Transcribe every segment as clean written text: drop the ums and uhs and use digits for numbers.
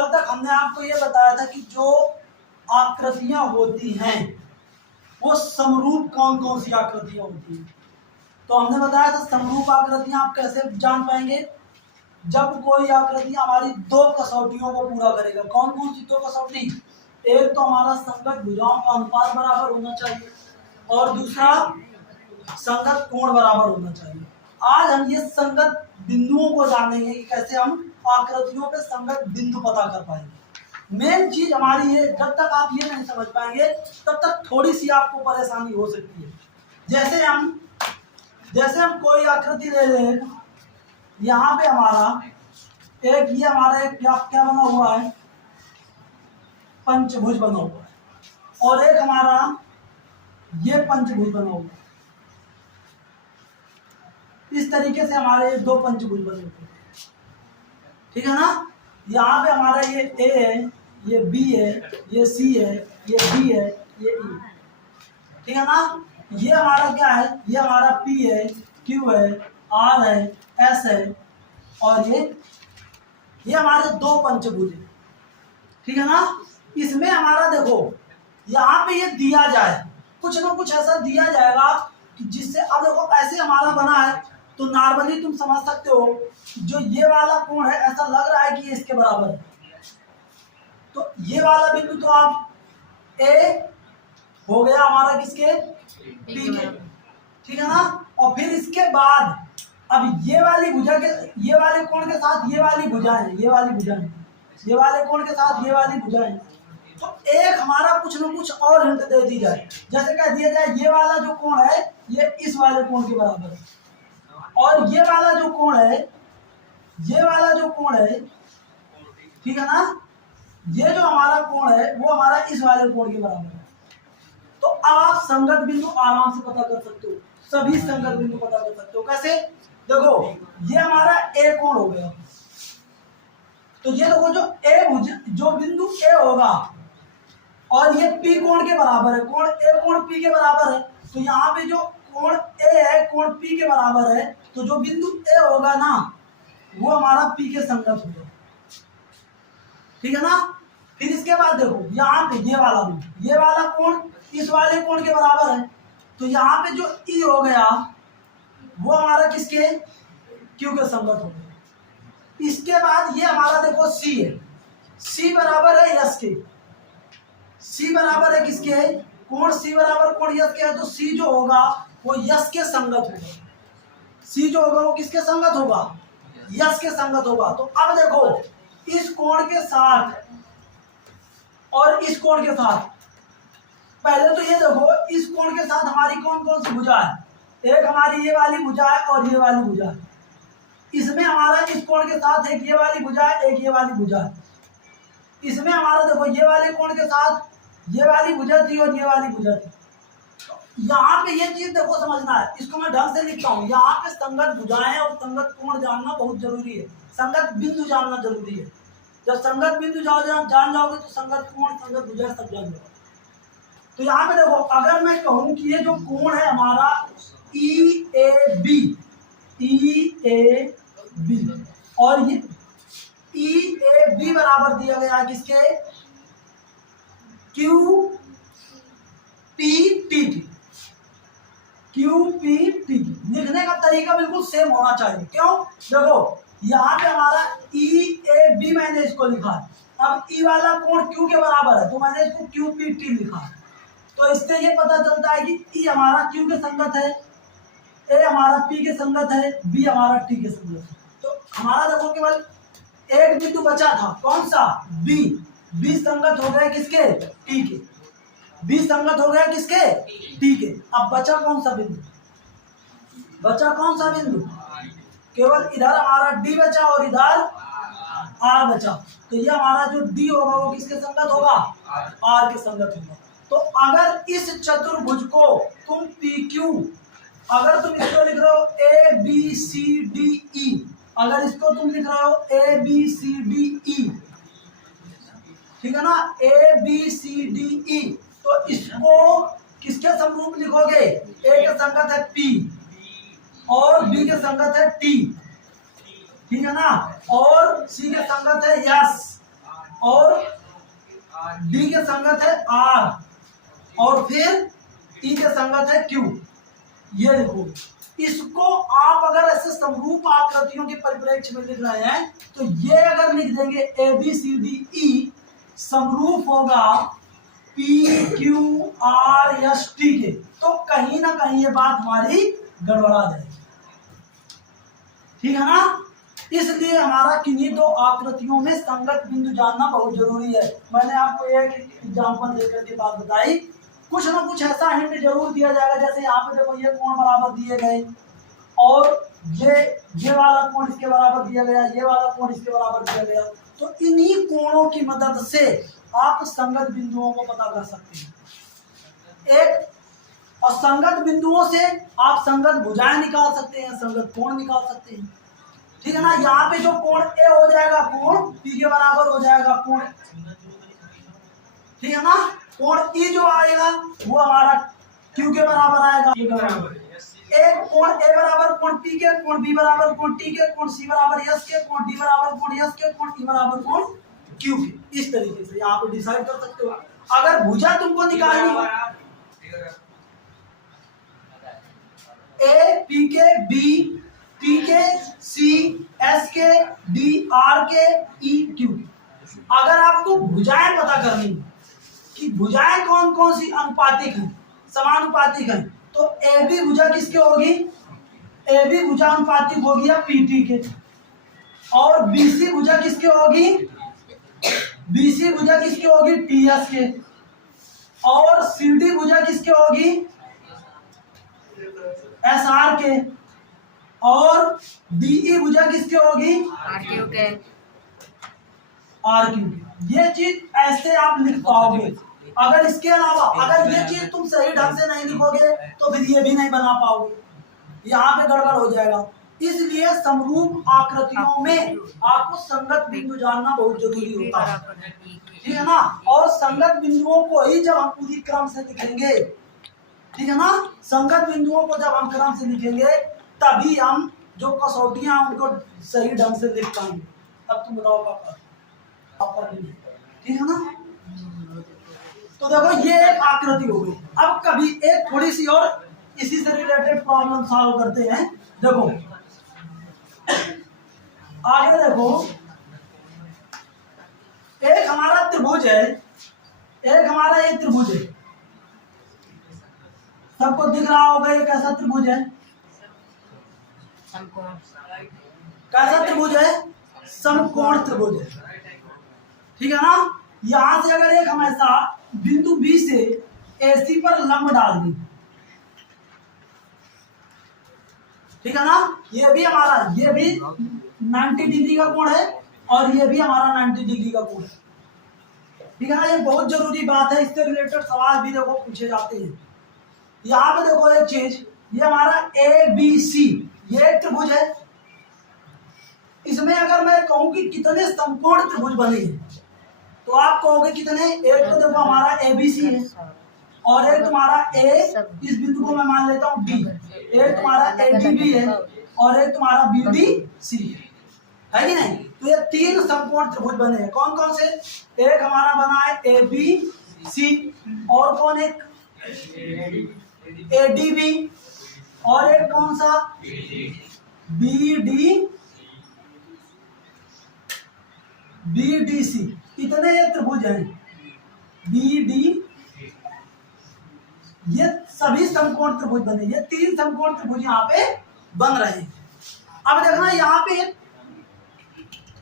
कल तक हमने आपको ये बताया था कि जो आकृतियां होती हैं वो समरूप कौन कौन सी आकृतियां होती हैं। तो हमने बताया था समरूप आकृतियां आप कैसे जान पाएंगे, जब कोई आकृति हमारी दो कसौटियों को पूरा करेगा। कौन कौन सी दो कसौटी? एक तो हमारा संगत भुजाओं का अनुपात बराबर होना चाहिए और दूसरा संगत कोण बराबर होना चाहिए। आज हम ये संगत बिंदुओं को जानेंगे कि कैसे हम आकृतियों पे संगत बिंदु पता कर पाएंगे। मेन चीज हमारी है, जब तक आप ये नहीं समझ पाएंगे तब तक थोड़ी सी आपको परेशानी हो सकती है। जैसे हम कोई आकृति ले लें, यहाँ पे हमारा एक ये हमारा एक क्या बना हुआ है, पंचभुज बना हुआ है, और एक हमारा ये पंचभुज बना हुआ है। इस तरीके से हमारे दो पंचभुज बने हुए हैं, ठीक है ना। यहाँ पे हमारा ये ए है, ये बी है, ये सी है, ये डी है, ये ई, ठीक है ना। ये हमारा क्या है, ये हमारा पी है, क्यू है, आर है, एस है, और ये हमारे दो पंचभुज है, ठीक है ना। इसमें हमारा देखो यहाँ पे ये दिया जाए, कुछ ना कुछ ऐसा दिया जाएगा कि जिससे, अब देखो ऐसे हमारा बना है तो नॉर्मली तुम समझ सकते हो जो ये वाला कोण है ऐसा लग रहा है कि ये इसके बराबर है, तो ये वाला बिंदु तो आप ए हो गया हमारा किसके, पी के, ठीक है ना। और फिर इसके बाद अब ये वाली भुजा के, ये वाले कोण के साथ ये वाली भुजाएं, ये वाली भुजाएं, ये वाले कोण के साथ ये वाली भुजाएं, तो एक हमारा कुछ न कुछ और हिंट दे दी जाए। जैसे कह दिया जाए ये वाला जो कोण है ये इस वाले कोण के बराबर है, और ये वाला जो कोण है, ये वाला जो कोण है, ठीक है ना, ये जो हमारा कोण है वो हमारा इस वाले कोण के बराबर है। तो अब आप संगत बिंदु आराम से पता कर सकते हो, सभी संगत बिंदु पता कर सकते हो। कैसे? देखो ये हमारा ए कोण हो गया, तो ये देखो जो बिंदु ए होगा और ये पी कोण के बराबर है, कोण ए कोण पी के बराबर है, तो यहाँ पे जो कोण ए है कोण पी के बराबर है, तो जो बिंदु ए होगा ना वो हमारा पी के संगत होगा, ठीक है ना। फिर इसके बाद देखो यहाँ पे ये वाला बिंदु, ये वाला कोण इस वाले कोण के बराबर है, तो यहाँ पे जो ई हो गया वो हमारा किसके, क्यू के संगत हो गया। इसके बाद ये हमारा देखो सी है, सी बराबर है यस के, सी बराबर है किसके, कोण सी बराबर कोण यस के है, तो सी जो होगा वो यस के संगत होगा, सी जो होगा वो किसके संगत होगा, यस के संगत होगा। तो अब देखो इस कोण के साथ और इस कोण के साथ, पहले तो ये देखो इस कोण के साथ हमारी कौन कौन सी भुजा है, एक हमारी ये वाली भुजा है और ये वाली भुजा है। इसमें हमारा इस कोण के साथ एक ये वाली भुजा है, एक ये वाली भुजा है। इसमें हमारा देखो ये वाले कोण के साथ ये वाली भुजा थी और ये वाली भुजा थी। यहाँ पे ये चीज देखो समझना है, इसको मैं ढंग से लिखता हूँ। यहाँ पे संगत भुजाएं और संगत कोण जानना बहुत जरूरी है, संगत बिंदु जानना जरूरी है। जब संगत बिंदु जान जाओगे तो संगत कोण संगत भुजा सब जान जाओगे। तो यहाँ पे देखो अगर मैं कहूँ कि ये जो कोण है हमारा ई ए बी, और ये ई ए बी बराबर दिया गया है किसके, क्यू पी टी की, क्यू पी टी की। लिखने का तरीका बिल्कुल सेम होना चाहिए। क्यों? देखो यहाँ पे हमारा ई ए बी मैंने इसको लिखा है, अब ई वाला कोण क्यू के बराबर है तो मैंने इसको क्यू पी टी लिखा है। तो इससे ये पता चलता है कि ई हमारा क्यू के संगत है, ए हमारा पी के संगत है, बी हमारा टी के संगत है। तो हमारा देखो केवल एक बिंदु बचा था, कौन सा, बी। बी संगत हो गए किसके, टी के, बी संगत हो गया किसके, टी के। अब बचा कौन सा बिंदु, बचा कौन सा बिंदु, केवल इधर हमारा डी बचा और इधर आर बचा। तो ये हमारा जो डी होगा वो किसके संगत होगा, आर के संगत होगा। तो अगर इस चतुर्भुज को तुम पी क्यू, अगर तुम इसको लिख रहे हो A B C D E, अगर इसको तुम लिख रहे हो A B C D E, ठीक है ना, A B C D E, तो इसको किसके समरूप लिखोगे, ए के संगत है पी और बी के संगत है टी, ठीक है ना, और सी के संगत है यस, डी के संगत है आर और फिर ई के संगत है क्यू। ये देखो, इसको आप अगर ऐसे समरूप आकृतियों के परिप्रेक्ष्य में लिख रहे हैं तो ये अगर लिख देंगे A B C D E समरूप होगा P Q R S T के, तो कहीं ना कहीं ये बात हमारी गड़बड़ा जाएगी। ठीक है ना? इसलिए हमारा किन्हीं दो आकृतियों में संगत बिंदु जानना बहुत जरूरी है। मैंने आपको एक एग्जाम्पल देकर के बात बताई, कुछ ना कुछ ऐसा हिंट जरूर दिया जाएगा। जैसे यहाँ पे देखो, ये कोण बराबर दिए गए और ये वाला कोण इसके बराबर दिया गया, ये वाला कोण इसके बराबर दिया गया, तो इन्हीं कोणों की मदद से आप संगत बिंदुओं को पता कर सकते हैं। एक और संगत बिंदुओं से आप संगत भुजाएं निकाल सकते हैं, संगत कोण निकाल सकते हैं। ठीक है ना? यहाँ पे जो कोण ए हो जाएगा, कोण पी के बराबर हो जाएगा कोण, ठीक है ना? कोण ई जो आएगा वो हमारा क्यू के बराबर आएगा। एक कोण ए बराबर कोण पी के, कोण बी बराबर कोण टी के, कोण सी बराबर एस के, कोण डी बराबर कोण एस के, कोण ई बराबर कोण क्यू के। इस तरीके से यहाँ पे डिसाइड कर सकते हो। अगर भुजा तुमको निकालनी हो, ए पी के, बी टी के, सी एस के, डी आर के, ई क्यू के। अगर आपको भुजाएं पता करनी कि भुजाएं कौन कौन सी अनुपातिक हैं, समानुपातिक हैं, तो ए बी भुजा किसके होगी? ए बी भुजा अनुपातिक होगी या पीटी के। और बी सी भुजा किसके होगी? बी सी भुजा किसके होगी? टी एस के। और सी डी भुजा किसके होगी? एस आर के। और डी ई भुजा किसके होगी? आर क्यू के। R Q. ये चीज ऐसे आप लिख पाओगे। अगर इसके अलावा अगर ये चीज तुम सही ढंग से नहीं लिखोगे तो फिर ये भी नहीं बना पाओगे, यहाँ पे गड़बड़ हो जाएगा। इसलिए समरूप आकृतियों में आपको संगत बिंदु जानना बहुत जरूरी होता है। ठीक है ना? और संगत बिंदुओं को ही जब हम पूरी क्रम से लिखेंगे, ठीक है ना, संगत बिंदुओं को जब हम क्रम से लिखेंगे तभी हम जो कसौटियां उनको सही ढंग से लिख पाएंगे। अब तुम बताओ पापा, ठीक है ना? तो देखो, ये एक आकृति हो गई। अब कभी एक थोड़ी सी और इसी से रिलेटेड प्रॉब्लम सॉल्व करते हैं। देखो आगे देखो, एक हमारा त्रिभुज है, एक हमारा ये त्रिभुज है। सबको दिख रहा होगा ये कैसा त्रिभुज है? कैसा त्रिभुज है? समकोण त्रिभुज है। ठीक है ना? यहां से अगर एक हम ऐसा बिंदु बी से एसी पर लंब डाल दें, ठीक है ना, ये भी हमारा, ये भी 90 डिग्री का कोण है और ये भी हमारा 90 डिग्री का कोण है। ठीक है ना? ये बहुत जरूरी बात है, इससे रिलेटेड सवाल भी देखो पूछे जाते हैं। यहाँ पे देखो एक चीज, ये हमारा ए बी सी, ये एक त्रिभुज है। इसमें अगर मैं कहूं कि कितने समकोण त्रिभुज बने हैं तो आप कहोगे कितने? एक तो देखो हमारा ए बी सी है और एक तुम्हारा ए, इस बिंदु को मैं मान लेता हूँ डी, एक तुम्हारा ए डी बी है और एक तुम्हारा बी डी सी है कि नहीं? तो ये तीन समकोण त्रिभुज बने हैं। कौन कौन से? एक हमारा बना है ए बी सी, और कौन? एक ए डी बी, और एक कौन सा? B D C. इतने ये त्रिभुज हैं, बी डी, ये सभी समकोण त्रिभुज बने। ये तीन समकोण त्रिभुज यहाँ पे बन रहे हैं। अब देखना, यहाँ पे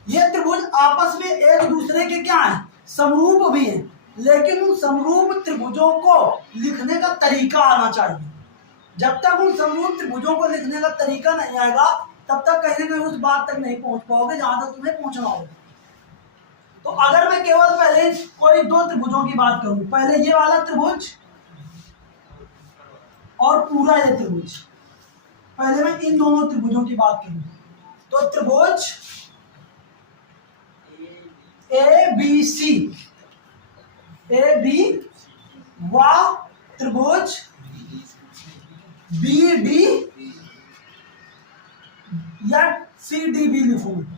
ये त्रिभुज आपस में एक दूसरे के क्या है? समरूप भी हैं, लेकिन उन समरूप त्रिभुजों को लिखने का तरीका आना चाहिए। जब तक उन समरूप त्रिभुजों को लिखने का तरीका नहीं आएगा तब तक कहीं ना कहीं उस बात तक नहीं पहुंच पाओगे जहां तक तुम्हें पहुंचना होगा। तो अगर मैं केवल पहले कोई दो त्रिभुजों की बात करूं, पहले ये वाला त्रिभुज और पूरा ये त्रिभुज, पहले मैं इन दोनों त्रिभुजों की बात करूं तो त्रिभुज A B C, A B व त्रिभुज बी डी या सी डी बी लिखूंगा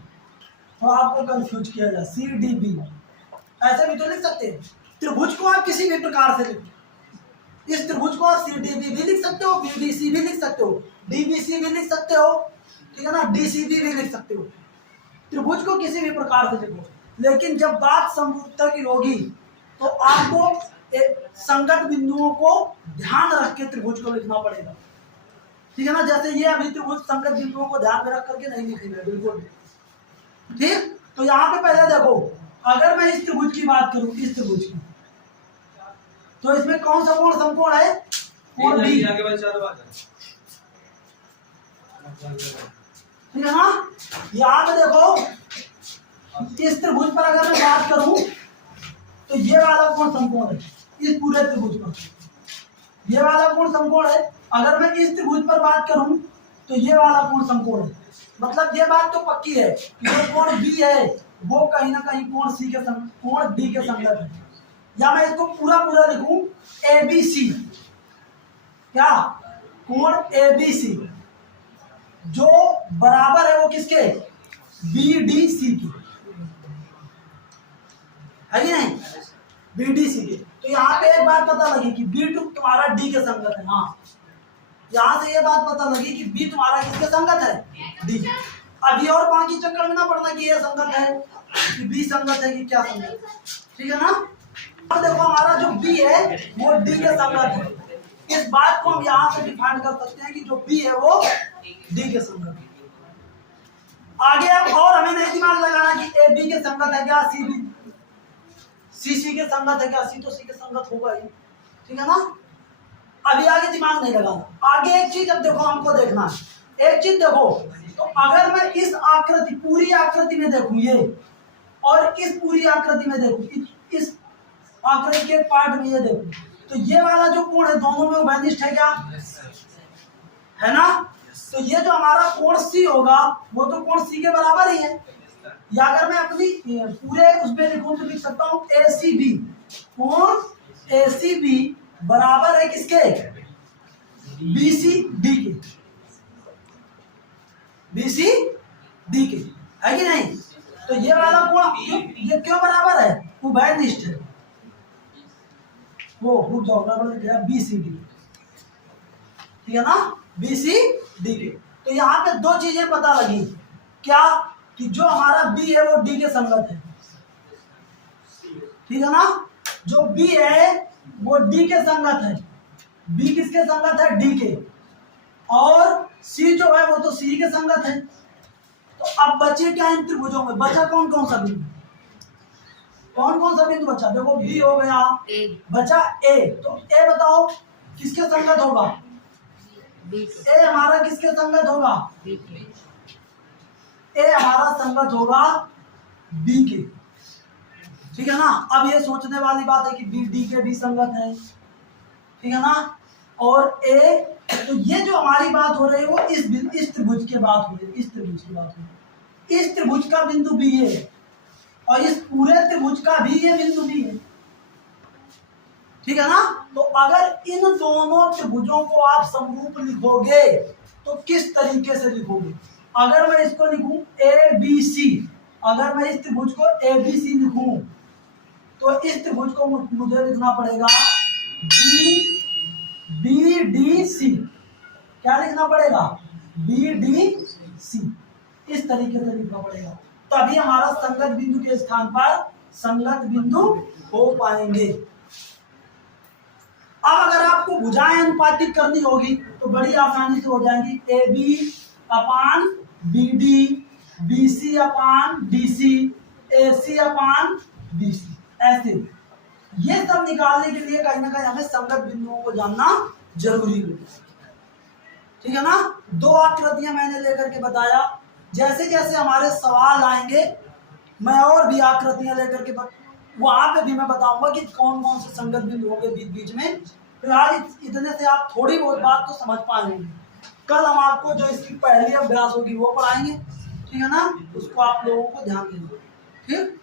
तो आपको कंफ्यूज किया जाए। सी डी बी ऐसे भी तो लिख सकते हैं। त्रिभुज को आप किसी भी प्रकार से लिखो, इस त्रिभुज को आप CDB भी लिख सकते हो, BDC भी लिख सकते हो, DBC भी लिख सकते हो, ठीक है ना, DCB भी लिख सकते हो। त्रिभुज को किसी भी प्रकार से लिखो, लेकिन जब बात समरूपता की होगी तो आपको संगत बिंदुओं को ध्यान रख के त्रिभुज को लिखना पड़ेगा, ठीक है ना। जैसे ये अभी त्रिभुज संगत बिंदुओं को ध्यान में रख करके नहीं लिखेंगे बिल्कुल, ठीक। तो यहाँ पे पहले देखो, अगर मैं इस त्रिभुज की बात करूं, इस त्रिभुज की, तो इसमें कौन सा कोण समकोण है? कोण बी, ठीक है ना। यहाँ पे देखो, इस त्रिभुज पर अगर मैं बात करूं तो ये वाला कोण समकोण है, इस पूरे त्रिभुज पर ये वाला कोण समकोण है। अगर मैं इस त्रिभुज पर बात करूं तो ये वाला कोण समकोण है। मतलब ये बात तो पक्की है कि जो कोण बी है वो कहीं ना कहीं कोण सी के कोण डी के संगत है। या मैं इसको पूरा पूरा लिखूं, ABC, क्या कोण ABC जो बराबर है वो किसके? BDC की, है कि नहीं? BDC के। तो यहाँ पे एक बात पता लगी कि B2 तुम्हारा D के संगत है। हाँ, यहाँ से ये बात पता लगी कि B तुम्हारा किसके संगत है? D। अभी और बाकी चक्कर में ना पड़ना कि ये संगत है कि B संगत है कि क्या संगत, ठीक है ना। अब देखो, हमारा जो B है वो D के संगत है। इस बात को हम यहाँ से डिफाइन कर सकते हैं कि जो B है वो D के संगत है। आगे अब और हमें नहीं दिमाग लगाना कि AB के संगत है क्या, C के संगत है क्या। C तो C के संगत होगा ही, ठीक है ना। अभी आगे दिमाग नहीं लगाना। आगे एक चीज अब देखो, हमको देखना है एक चीज देखो, तो अगर मैं इस आकृति, पूरी आकृति में देखूं ये, और इस पूरी आकृति में देखूं, इस आकृति के पार्ट में ये देखूं, तो ये वाला जो कोण है दोनों में उभयनिष्ठ है क्या, है ना। तो ये जो हमारा कोण C होगा वो तो कोण C के बराबर ही है। या अगर मैं अपनी पूरे उसमें लिखूं तो लिख सकता हूं ACB, कोण ACB बराबर है किसके? BCD के, BCD के, है कि नहीं। तो ये वाला कोण ये क्यों बराबर है? उभयनिष्ठ है। वो रुक जाओ, BCD, ठीक है ना, BCD के। तो यहाँ पे दो चीजें पता लगी, क्या कि जो हमारा B है वो D के संगत है, ठीक है ना। जो B है वो D के संगत है। B किसके संगत है? D के। और C जो है वो तो C के संगत है। तो अब बचे क्या इन त्रिभुजों में? बचा कौन कौन सा बिंदु? कौन कौन सा बिंदु बचा? देखो B हो गया, बचा A। तो A बताओ किसके संगत होगा? A हमारा किसके संगत होगा? A हमारा संगत होगा B के, ठीक है ना। अब ये सोचने वाली बात है कि B D के भी संगत है, ठीक है ना। और A, तो ये जो हमारी बात हो रही है वो इस त्रिभुज की बात हो रही है, इस त्रिभुज की बात हो रही है। इस त्रिभुज का बिंदु B है और इस पूरे त्रिभुज का भी ये बिंदु B है, ठीक है ना। तो अगर इन दोनों त्रिभुजों को आप समरूप लिखोगे तो किस तरीके से लिखोगे? अगर मैं इसको लिखूं ABC, अगर मैं इस त्रिभुज को ABC लिखूं तो इस त्रिभुज को मुझे लिखना पड़ेगा BDC। क्या लिखना पड़ेगा? BDC। इस तरीके से लिखना पड़ेगा, तभी हमारा संगत बिंदु के स्थान पर संगत बिंदु हो पाएंगे। अब अगर आपको भुजाएं अनुपातिक करनी होगी तो बड़ी आसानी से हो जाएंगी। AB अपान BD, BC अपान DC, AC अपान BC, ऐसे। ये सब निकालने के लिए कहीं ना कहीं हमें संगत बिंदुओं को जानना जरूरी है, ठीक है ना। दो आकृतियां मैंने लेकर के बताया, जैसे जैसे हमारे सवाल आएंगे मैं और भी आकृतियां लेकर के वहां पे भी मैं बताऊंगा कि कौन कौन से संगत बिंदु होंगे बीच बीच में। फिलहाल इतने से आप थोड़ी बहुत बात तो समझ पाएंगे। कल हम आपको जो इसकी पहली अभ्यास होगी वो पढ़ाएंगे, ठीक है ना। उसको आप लोगों को ध्यान देना, ठीक।